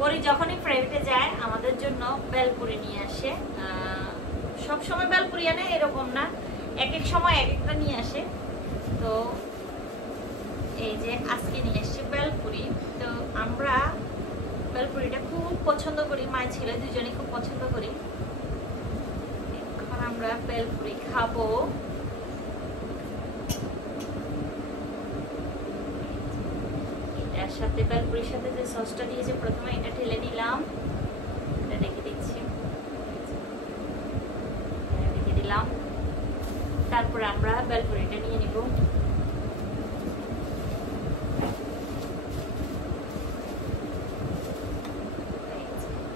পরে যখনই প্রাইভেটে যায় আমাদের জন্য বেলপুরি নিয়ে আসে। সব সময় বেলপুরি আনে এরকম না, এক এক সময় এক একটা নিয়ে আসে। তো এই যে আজকে নিয়ে এসছে বেলপুরি। তো আমরা বেলপুরিটা খুব পছন্দ করি, মায়ের ছেলে দুজনেই খুব পছন্দ করি। এখন আমরা বেলপুরি খাবো। এটার সাথে বেলপুরির সাথে যে সসটা দিয়েছে প্রথমে এটা ঢেলে নিলাম, এটা রেখে দিচ্ছি, রেখে দিলাম। তারপরে আমরা বেলপুরিটা নিয়ে নিব।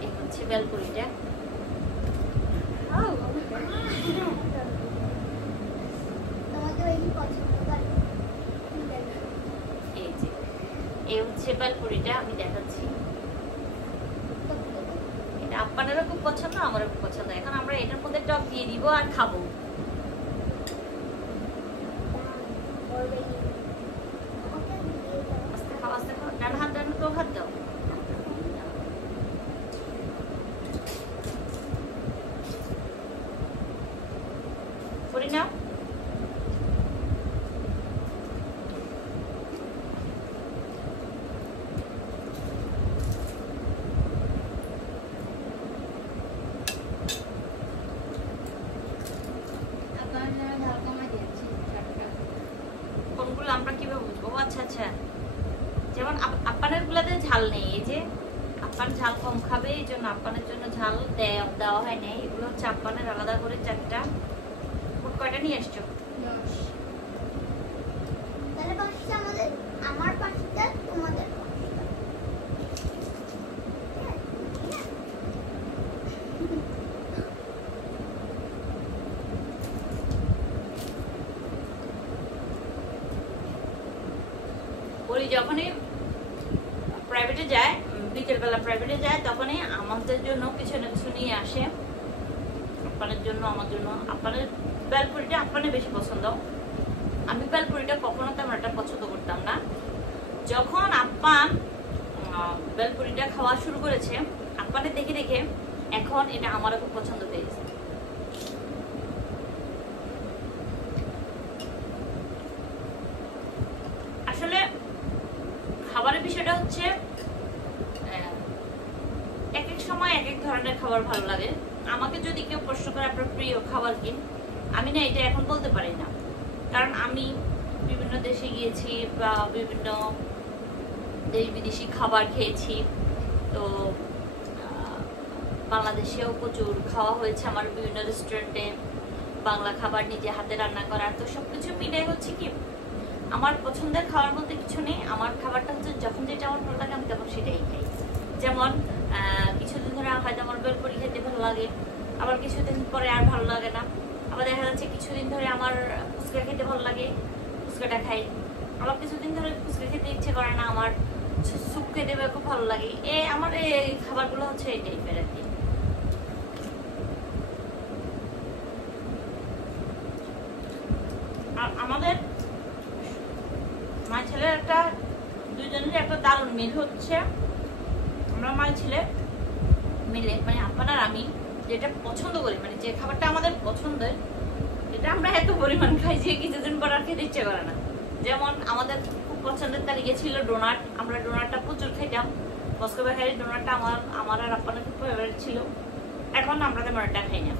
এই হচ্ছে বেলপুরিটা। এই হচ্ছে বেলপুরিটা, আমি দেখাচ্ছি। এটা আপনাদেরও খুব পছন্দ, আমারও খুব পছন্দ। এখন আমরা এটার মধ্যে টক দিয়ে দিব আর খাবো। আস্তে খাও, আস্তে খাও। ডান হাত, ডান তো হাত দাও। করে নাও। কোনগুলো আমরা কিভাবে বুঝবো? আচ্ছা আচ্ছা, যেমন আপ্পানের গুলাতে ঝাল নেই। এই যে আপ্পান ঝাল কম খাবে, এই জন্য আপ্পানের জন্য ঝাল দেওয়া হয় নাই। এগুলো হচ্ছে আপ্পানের আলাদা করে 4টা। মোট কয়টা নিয়ে আসছো? 10। তাহলে 5টা আমাদের, আমার 5টা, তোমাদের 5টা। ওই যখনই প্রাইভেটে যায়, বিকেলবেলা প্রাইভেটে যায়, তখনই আমাদের জন্য কিছু না কিছু নিয়ে আসে। আপ্পানের জন্য, আমার জন্য। আপ্পানের বেলপুরিটা আপ্পানের বেশি পছন্দ। আমি বেলপুরিটা কখনো তেমন একটা পছন্দ করতাম না। যখন আপ্পান বেলপুরিটা খাওয়া শুরু করেছে, আপ্পানের দেখে দেখে এখন এটা আমারও খুব পছন্দ হয়ে গেছে। আসলে খাবারের বিষয়টা হচ্ছে এক এক সময় এক এক ধরনের খাবার ভালো লাগে। আমাকে যদি কেউ প্রশ্ন করে আপনার প্রিয় খাবার কি, আমি না এটা এখন বলতে পারি না। কারণ আমি বিভিন্ন দেশে গিয়েছি বা বিভিন্ন দেশ বিদেশি খাবার খেয়েছি। তো বাংলাদেশেও প্রচুর খাওয়া হয়েছে আমার, বিভিন্ন রেস্টুরেন্টে বাংলা খাবার নিজে হাতে রান্না করার। তো সবকিছু মিলে হচ্ছে কি, আমার পছন্দের খাবার বলতে কিছু নেই। আমার খাবারটা হচ্ছে যখন যেটা আমার ভালো লাগে আমি তখন সেটাই খাই। যেমন কিছুদিন ধরে হয়তো আমার বেলপুরি খেতে ভালো লাগে, আবার কিছুদিন পরে আর ভালো লাগে না। আবার দেখা যাচ্ছে কিছুদিন ধরে আমার ফুচকা খেতে ভালো লাগে, ফুচকাটা খাই। আবার কিছুদিন ধরে ফুচকা খেতে ইচ্ছে করে না, আমার স্যুপ খেতে খুব ভালো লাগে। আমার এই খাবারগুলো হচ্ছে এই টাইপের আর কি। আর আমাদের মায়ের ছেলের একটা, দুজনের একটা দারুণ মিল হচ্ছে। আমরা মায়ের ছেলে মিলে, মানে আপনার আমি যেটা পছন্দ করি, মানে যে খাবারটা আমাদের পছন্দের, এটা আমরা এত পরিমাণ খাই যে কিছুদিন পর আর খেতে ইচ্ছে করে না। যেমন আমাদের খুব পছন্দের তালিকা ছিল ডোনাট। আমরা ডোনাটটা প্রচুর খাইতাম। মস্কো বেকারির ডোনাটটা আমার আর আপনার খুব ফেভারিট ছিল। এখন আমরা তেমন একটা খাই না।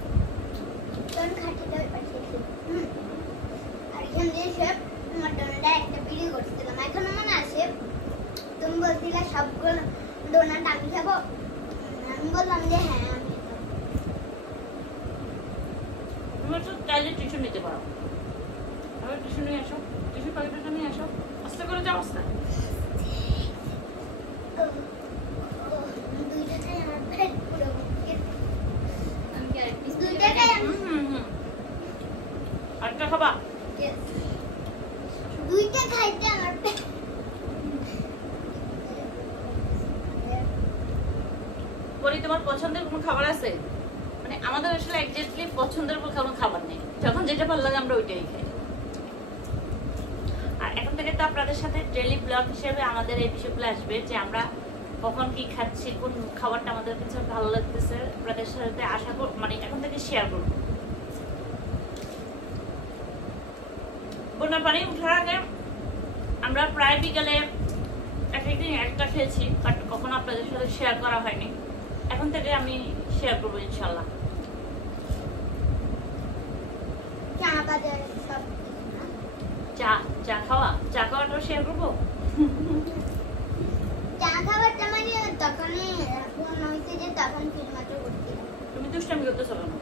আর এখান দিয়ে শেফ তোমার ডোনাটা একটা ভিডিও করছিলাম, এখন মনে আছে তুমি বলছিলে সবগুলো ডোনাট আমি খাবো। আমি বললাম যে হ্যাঁ আমি খাবো। তুমি একটু চাইলে টিস্যু নিতে পারো। টিস্যু নিয়ে আসো, টিস্যু প্যাকেটটা নিয়ে আসো। আস্তে করে যাও, আস্তে। দুইটাই আমার পেট পুরো আমি কি আরেক পিস দুইটাই আরেকটা খাবা? দুইটা খাইতে আমার পেট। বলি তোমার পছন্দের কোনো খাবার আছে? মানে আমাদের আসলে এক্স্যাক্টলি পছন্দের কোনো খাবার নেই, যখন যেটা ভালো লাগে আমরা ওইটাই খাই। আর এখন থেকে তো আপনাদের সাথে ডেইলি ব্লগ হিসেবে আমাদের এই বিষয়গুলো আসবে, যে আমরা কখন কি খাচ্ছি, কোন খাবারটা আমাদের কাছে ভালো লাগতেছে আপনাদের সাথে আশা কর মানে এখন থেকে শেয়ার করবো। বন্যার পানি উঠার আগে আমরা প্রায় বিকালে একদিন একটা খেয়েছি, বাট কখনো আপনাদের সাথে শেয়ার করা হয়নি। এখন থেকে আমি শেয়ার করবো ইনশাল্লাহ। চা বাজার সব চা চা খাওয়াটাও শেয়ার করবো। চা খাবারটা মানে তখনই মনে হয়েছে যে তখন শুধুমাত্র করছিলাম। তুমি দুষ্টামি করতেছো কেন?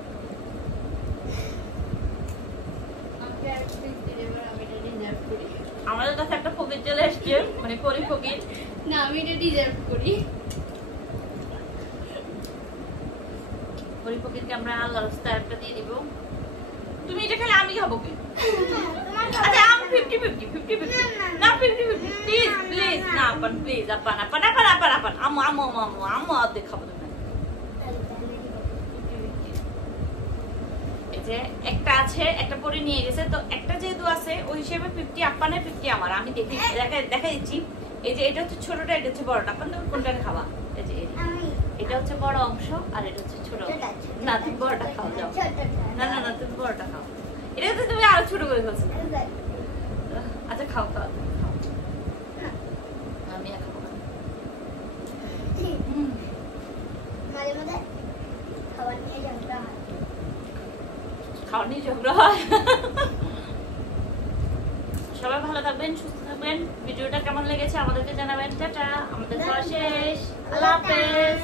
আমাকে আর পিস দিলে এবার আমি এটা ডিজার্ভ করি। আমাদের কাছে একটা ফকির চলে এসছে, মানে করি ফকির। না আমি এটা ডিজার্ভ করি। করি ফকিরকে আমরা আল্লাহর রাস্তায় একটা দিয়ে দিব। তুমি এটা খেলে আমি খাবো কি? আচ্ছা আমি 50-50 না 50-50 প্লিজ না আপন প্লিজ আপন আম্মু অর্ধেক খাবো তুমি। এই যে একটা আছে, একটা পরে নিয়ে গেছে, তো একটা যেহেতু আছে ওই হিসেবে 50 আপ্পানের 50 আমার। আমি দেখি দেখা দিচ্ছি। এই যে এটা হচ্ছে ছোটটা, এটা হচ্ছে বড়টা। আপন তুমি কোনটা খাবা? এই যে এটা হচ্ছে বড় অংশ আর এটা হচ্ছে ছোট অংশ। না তুমি বড়টা খাও যাও। না তুমি বড়টা খাও। এটা তো তুমি আরো ছোট করে ফেলছো। আচ্ছা খাও আমি আর খাবো না। মাঝে মাঝে খাবার নিয়ে ঝগড়া হয়। খাওয়া নিয়ে ঝগড়া হয়। সবাই ভালো থাকবেন, সুস্থ থাকবেন। ভিডিওটা কেমন লেগেছে আমাদেরকে জানাবেন। টাটা, আমাদের খাওয়া শেষ। আল্লাহ হাফেজ।